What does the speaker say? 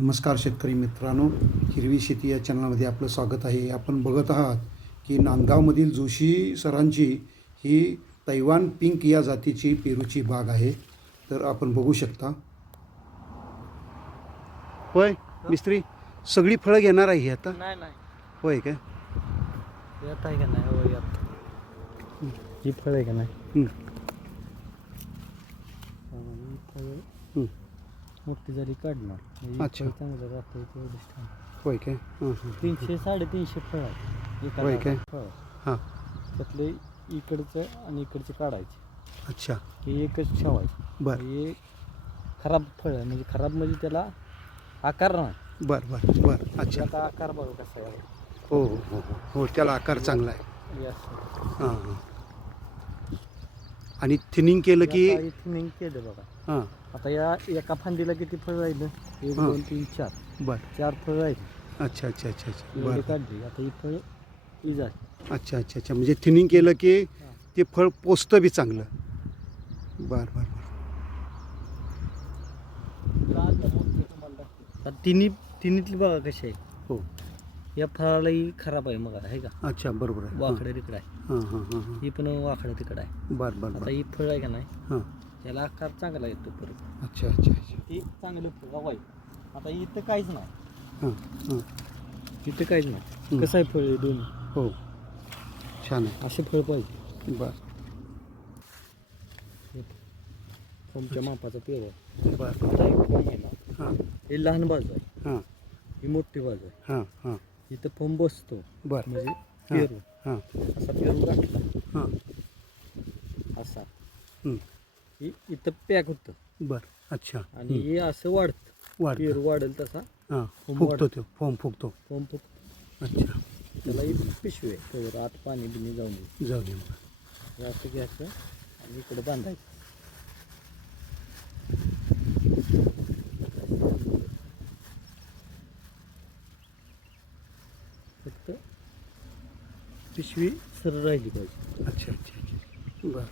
नमस्कार शेतकरी मित्रांनो, हिरवी शेती या चॅनलमध्ये आपलं स्वागत आहे. आपण बघत आहात की नांदगावमधील जोशी सरांची ही तैवान पिंक या जातीची पेरूची बाग आहे. तर आपण बघू शकता. होय मिस्त्री, सगळी फळं घेणार आहे ही आता? नाही नाही होय काय? यात आहे का नाही? हो यात ही फळ आहे का नाही? हं, ही फळ हं. मोठी जरी काढणार ही अच्छा. फळ चांगलं राहतं तेवढं छान. होय काय? हां हां 300-350 फळ आहे एका होय काय? झाडाला फळ. हां. त्यातले इकडचं आणि इकडचे काढायचे, अच्छा. हे एकच ठेवायचे. बरं हे खराब फळ आहे, म्हणजे खराब म्हणजे त्याला आकार नाही. बरं बरं बरं. अच्छा. आता आकार बघा कसा आहे. हो हो हो हो हो, त्याला आकार चांगला आहे. हे असं. हां हां. आणि थिनिंग केलं की आता हे थिनिंग केलं बघा. हां. आता या एका फांदीला किती फळ राहिलं? 1 हां. 2 3 4 बरं. 4 फळ राहिली. अच्छा अच्छा अच्छा अच्छा. एवढी बरं. काढली. आता ही फळ ही झाली. अच्छा अच्छा अच्छा, म्हणजे थिनिंग केलं की हां. ते फळ पोचतं बी चांगलं. बरं बरं बरं. आता तिन्हीतली बघा कशी आहे. हो. या फळालाही खराब आहे मग आहे का? अच्छा बरोबर आहे. हां वाकडं तिकडं आहे. हां हां हां हां. ही पण वाकडं तिकडं आहे. बरं बरं आता बरं. ही फळ आहे का नाही, हां. याला आकार चांगला येतो परत. अच्छा अच्छा अच्छा. ही चांगलं फळ आहे. आता इथं काहीच नाही. हां हां. इथं काहीच नाही. हं. कसं आहे फळ हे दोन्ही? हो, छान आहे. असे फळ पाहिजे. बरं फोमच्या मापाचा पेरू आहे. बरं. आता एक फोम आहे ना, हां ही लहान बाजू आहे, हां ही मोठी बाजू आहे. हां हां. इथं फोम बसतो बरं. म्हणजे हां पेरू. हां असा पेरू घातला हां. असा, हं. ही इथं पॅक होतं बरं. अच्छा. आणि हे असं वाढतं. वाढतं. पेरू वाढेल तसा हां, फोम फुगतो वाढतो. तो फॉर्म फुगतो. फोम फुगतो. अच्छा. त्याला ही पिशवी आहे, त्यावर आत पाणी बिणी जाऊन येईल. जाऊ दे मग. हे असं घ्यायचं आणि इकडे बांधायचं. फक्त पिशवी सरळ राहिली पाहिजे. अच्छा अच्छा अच्छा. बरं.